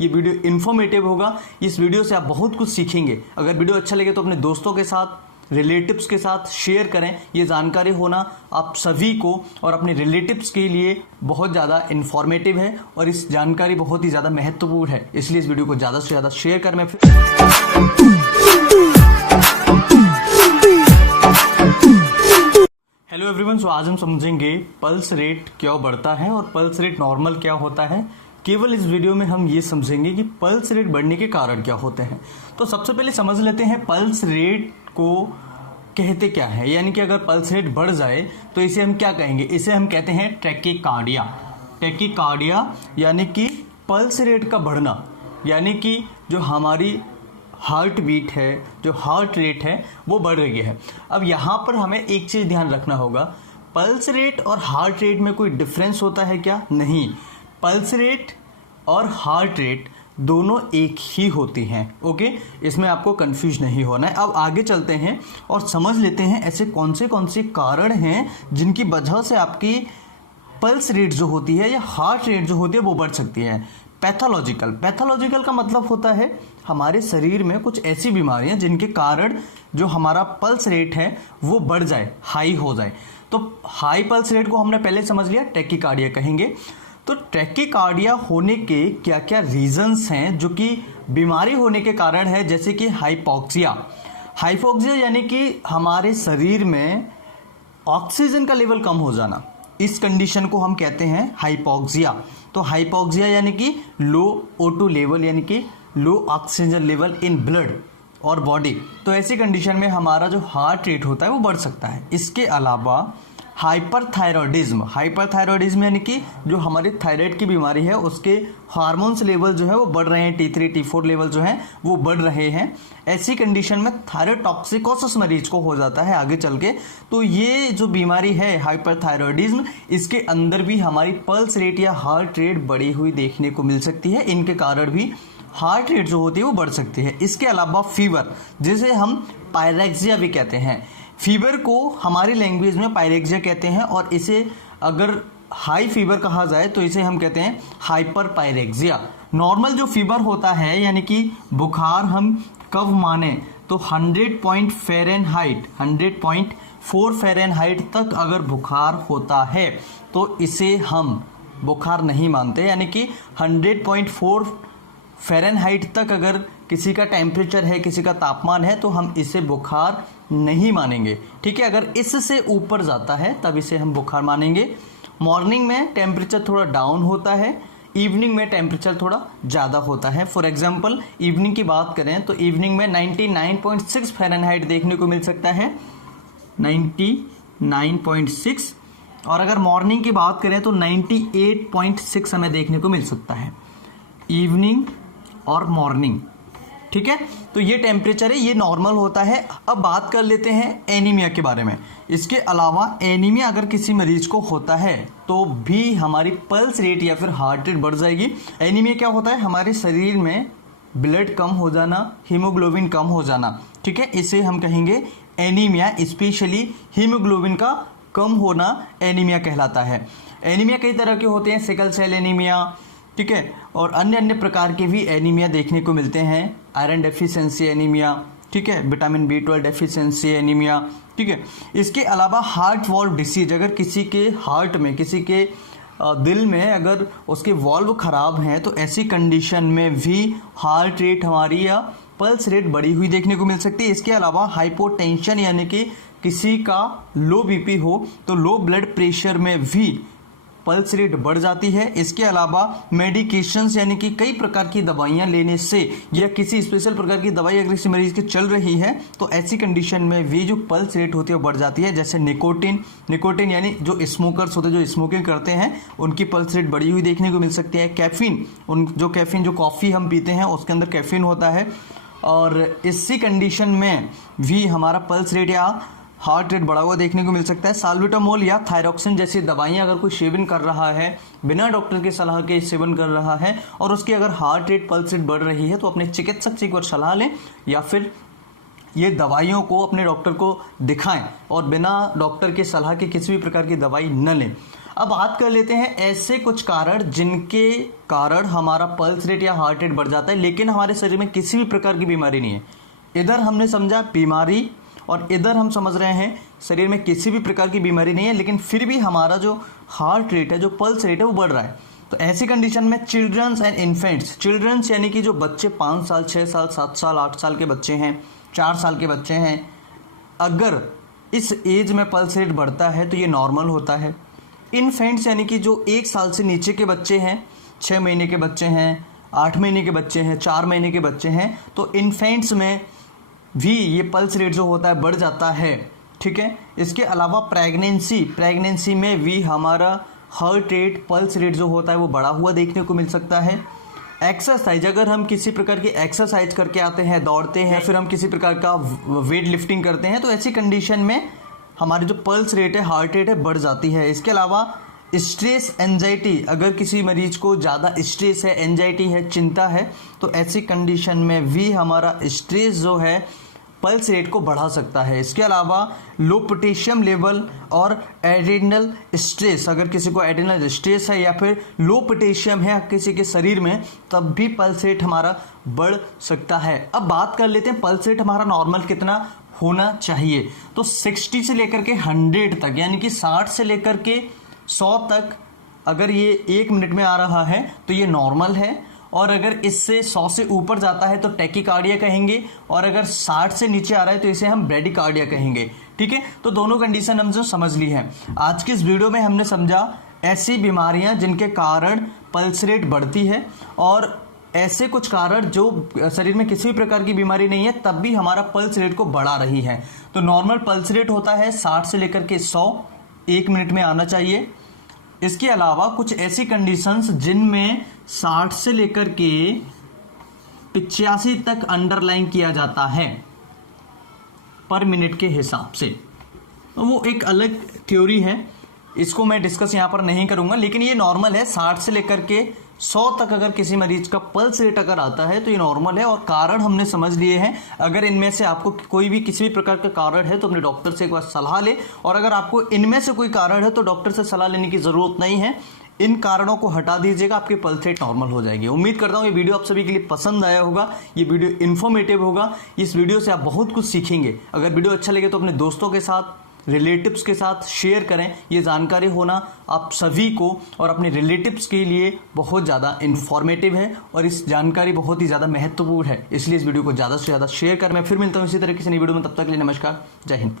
ये video informative होगा। इस वीडियो से आप बहुत कुछ सीखेंगे। अगर वीडियो अच्छा लगे तो अपने दोस्तों के साथ, रिलेटिव्स के साथ शेयर करें। ये जानकारी होना आप सभी को और अपने रिलेटिव्स के लिए बहुत ज़्यादा इन्फॉर्मेटिव है और इस जानकारी बहुत ही ज़्यादा महत्वपूर्ण है, इसलिए इस वीडियो को ज़्यादा से ज़्यादा शेयर करें। हेलो एवरीवन, सो आज हम समझेंगे पल्स रेट क्यों बढ़ता है और पल्स रेट नॉर्मल क्या होता है। केवल इस वीडियो में हम ये समझेंगे कि पल्स रेट बढ़ने के कारण क्या होते हैं। तो सबसे पहले समझ लेते हैं पल्स रेट को कहते क्या है, यानी कि अगर पल्स रेट बढ़ जाए तो इसे हम क्या कहेंगे। इसे हम कहते हैं टैकीकार्डिया। टैकीकार्डिया यानी कि पल्स रेट का बढ़ना, यानी कि जो हमारी हार्ट बीट है, जो हार्ट रेट है वो बढ़ रही है। अब यहाँ पर हमें एक चीज़ ध्यान रखना होगा, पल्स रेट और हार्ट रेट में कोई डिफरेंस होता है क्या? नहीं, पल्स रेट और हार्ट रेट दोनों एक ही होती हैं। ओके, इसमें आपको कंफ्यूज नहीं होना है। अब आगे चलते हैं और समझ लेते हैं ऐसे कौन से कारण हैं जिनकी वजह से आपकी पल्स रेट जो होती है या हार्ट रेट जो होती है वो बढ़ सकती है। पैथोलॉजिकल का मतलब होता है हमारे शरीर में कुछ ऐसी बीमारियां जिनके कारण जो हमारा पल्स रेट है वो बढ़ जाए, हाई हो जाए। तो हाई पल्स रेट को हमने पहले समझ लिया, टैकीकार्डिया कहेंगे। तो टैकीकार्डिया होने के क्या क्या रीजंस हैं जो कि बीमारी होने के कारण है, जैसे कि हाइपोक्सिया यानी कि हमारे शरीर में ऑक्सीजन का लेवल कम हो जाना, इस कंडीशन को हम कहते हैं हाइपोक्सिया। तो हाइपोक्सिया यानी कि लो O2 लेवल, यानी कि लो ऑक्सीजन लेवल इन ब्लड और बॉडी। तो ऐसी कंडीशन में हमारा जो हार्ट रेट होता है वो बढ़ सकता है। इसके अलावा हाइपरथायरॉयडिज्म यानी कि जो हमारी थायराइड की बीमारी है उसके हार्मोन्स लेवल जो है वो बढ़ रहे हैं, T3 T4 लेवल जो है वो बढ़ रहे हैं। ऐसी कंडीशन में थायरोटॉक्सिकोसिस मरीज को हो जाता है आगे चल के। तो ये जो बीमारी है हाइपरथायरॉयडिज्म, इसके अंदर भी हमारी पल्स रेट या हार्ट रेट बढ़ी हुई देखने को मिल सकती है। इनके कारण भी हार्ट रेट जो होती है वो बढ़ सकती है। इसके अलावा फीवर, जिसे हम पायरेक्सिया भी कहते हैं, फीवर को हमारी लैंग्वेज में पायरेक्सिया कहते हैं और इसे अगर हाई फीवर कहा जाए तो इसे हम कहते हैं हाइपर पायरेक्सिया। नॉर्मल जो फीवर होता है यानी कि बुखार हम कब माने तो 100.4 फ़ारेनहाइट तक अगर बुखार होता है तो इसे हम बुखार नहीं मानते, यानी कि 100.4 फ़ारेनहाइट तक अगर किसी का टेम्परेचर है, किसी का तापमान है तो हम इसे बुखार नहीं मानेंगे। ठीक है, अगर इससे ऊपर जाता है तब इसे हम बुखार मानेंगे। मॉर्निंग में टेम्परेचर थोड़ा डाउन होता है, इवनिंग में टेम्परेचर थोड़ा ज़्यादा होता है। फॉर एग्जांपल इवनिंग की बात करें तो इवनिंग में 99.6 फ़ारेनहाइट देखने को मिल सकता है, 99.6। और अगर मॉर्निंग की बात करें तो 98.6 हमें देखने को मिल सकता है, इवनिंग और मॉर्निंग। ठीक है, तो ये टेम्परेचर है, ये नॉर्मल होता है। अब बात कर लेते हैं एनीमिया के बारे में। इसके अलावा एनीमिया अगर किसी मरीज को होता है तो भी हमारी पल्स रेट या फिर हार्ट रेट बढ़ जाएगी। एनीमिया क्या होता है? हमारे शरीर में ब्लड कम हो जाना, हीमोग्लोबिन कम हो जाना। ठीक है, इसे हम कहेंगे एनीमिया। स्पेशली हीमोग्लोबिन का कम होना एनीमिया कहलाता है। एनीमिया कई तरह के होते हैं, सिकल सेल एनीमिया, ठीक है, और अन्य प्रकार के भी एनीमिया देखने को मिलते हैं। आयरन डेफिशिएंसी एनीमिया, ठीक है, विटामिन B12 डेफिशिएंसी एनीमिया, ठीक है। इसके अलावा हार्ट वॉल्व डिसीज, अगर किसी के हार्ट में, किसी के दिल में अगर उसके वॉल्व खराब हैं तो ऐसी कंडीशन में भी हार्ट रेट हमारी या पल्स रेट बढ़ी हुई देखने को मिल सकती है। इसके अलावा हाइपोटेंशन यानी कि किसी का लो BP हो तो लो ब्लड प्रेशर में भी पल्स रेट बढ़ जाती है। इसके अलावा मेडिकेशंस यानी कि कई प्रकार की दवाइयां लेने से या किसी स्पेशल प्रकार की दवाई अगर किसी मरीज की चल रही है तो ऐसी कंडीशन में भी जो पल्स रेट होती है वो बढ़ जाती है। जैसे निकोटिन यानी जो स्मोकर्स होते हैं, जो स्मोकिंग करते हैं, उनकी पल्स रेट बढ़ी हुई देखने को मिल सकती है। कैफीन, जो कॉफ़ी हम पीते हैं उसके अंदर कैफीन होता है और इसी कंडीशन में भी हमारा पल्स रेट या हार्ट रेट बढ़ा हुआ देखने को मिल सकता है। साल्ब्यूटामोल या थायरोक्सिन जैसी दवाइयां अगर कोई सेवन कर रहा है, बिना डॉक्टर के सलाह के सेवन कर रहा है और उसकी अगर हार्ट रेट पल्स रेट बढ़ रही है तो अपने चिकित्सक से एक बार सलाह लें या फिर ये दवाइयों को अपने डॉक्टर को दिखाएं और बिना डॉक्टर के सलाह के किसी भी प्रकार की दवाई न लें। अब बात कर लेते हैं ऐसे कुछ कारण जिनके कारण हमारा पल्स रेट या हार्ट रेट बढ़ जाता है लेकिन हमारे शरीर में किसी भी प्रकार की बीमारी नहीं है। इधर हमने समझा बीमारी और इधर हम समझ रहे हैं शरीर में किसी भी प्रकार की बीमारी नहीं है लेकिन फिर भी हमारा जो हार्ट रेट है, जो पल्स रेट है, वो बढ़ रहा है। तो ऐसी कंडीशन में चिल्ड्रंस एंड इन्फेंट्स, चिल्ड्रंस यानी कि जो बच्चे 5 साल 6 साल 7 साल 8 साल के बच्चे हैं, 4 साल के बच्चे हैं, अगर इस एज में पल्स रेट बढ़ता है तो ये नॉर्मल होता है। इन्फेंट्स यानी कि जो 1 साल से नीचे के बच्चे हैं, 6 महीने के बच्चे हैं, 8 महीने के बच्चे हैं, 4 महीने के बच्चे हैं, तो इन्फेंट्स में भी ये पल्स रेट जो होता है बढ़ जाता है। ठीक है। इसके अलावा प्रेगनेंसी में भी हमारा हार्ट रेट, पल्स रेट जो होता है वो बढ़ा हुआ देखने को मिल सकता है। एक्सरसाइज, अगर हम किसी प्रकार की एक्सरसाइज करके आते हैं, दौड़ते हैं, फिर हम किसी प्रकार का वेट लिफ्टिंग करते हैं, तो ऐसी कंडीशन में हमारी जो पल्स रेट है, हार्ट रेट है, बढ़ जाती है। इसके अलावा स्ट्रेस, एंजाइटी, अगर किसी मरीज को ज़्यादा स्ट्रेस है, एंजाइटी है, चिंता है, तो ऐसी कंडीशन में भी हमारा स्ट्रेस जो है पल्स रेट को बढ़ा सकता है। इसके अलावा लो पोटेशियम लेवल और एड्रेनल स्ट्रेस, अगर किसी को एड्रेनल स्ट्रेस है या फिर लो पोटेशियम है किसी के शरीर में, तब भी पल्स रेट हमारा बढ़ सकता है। अब बात कर लेते हैं पल्स रेट हमारा नॉर्मल कितना होना चाहिए। तो 60 से लेकर के 100 तक, यानी कि 60 से लेकर के 100 तक अगर ये 1 मिनट में आ रहा है तो ये नॉर्मल है, और अगर इससे 100 से ऊपर जाता है तो टैकीकार्डिया कहेंगे, और अगर 60 से नीचे आ रहा है तो इसे हम ब्रेडिकार्डिया कहेंगे। ठीक है। तो दोनों कंडीशन हमने समझ ली है। आज की इस वीडियो में हमने समझा ऐसी बीमारियां जिनके कारण पल्स रेट बढ़ती है, और ऐसे कुछ कारण जो शरीर में किसी भी प्रकार की बीमारी नहीं है तब भी हमारा पल्स रेट को बढ़ा रही है। तो नॉर्मल पल्स रेट होता है 60 से लेकर के 100, 1 मिनट में आना चाहिए। इसके अलावा कुछ ऐसी कंडीशंस जिनमें 60 से लेकर के 85 तक अंडरलाइन किया जाता है पर मिनट के हिसाब से, तो वो एक अलग थ्योरी है, इसको मैं डिस्कस यहाँ पर नहीं करूंगा, लेकिन ये नॉर्मल है। 60 से लेकर के 100 तक अगर किसी मरीज का पल्स रेट अगर आता है तो ये नॉर्मल है, और कारण हमने समझ लिए हैं। अगर इनमें से आपको कोई भी किसी भी प्रकार का कारण है तो अपने डॉक्टर से एक बार सलाह ले, और अगर आपको इनमें से कोई कारण है तो डॉक्टर से सलाह लेने की ज़रूरत नहीं है। इन कारणों को हटा दीजिएगा, आपकी पल्स रेट नॉर्मल हो जाएगी। उम्मीद करता हूँ ये वीडियो आप सभी के लिए पसंद आया होगा, ये वीडियो इन्फॉर्मेटिव होगा। इस वीडियो से आप बहुत कुछ सीखेंगे। अगर वीडियो अच्छा लगे तो अपने दोस्तों के साथ, रिलेटिव्स के साथ शेयर करें। ये जानकारी होना आप सभी को और अपने रिलेटिव्स के लिए बहुत ज़्यादा इन्फॉर्मेटिव है, और इस जानकारी बहुत ही ज़्यादा महत्वपूर्ण है, इसलिए इस वीडियो को ज़्यादा से ज़्यादा शेयर करें। मैं फिर मिलता हूँ इसी तरह किसी नई वीडियो में, तब तक के लिए नमस्कार, जय हिंद।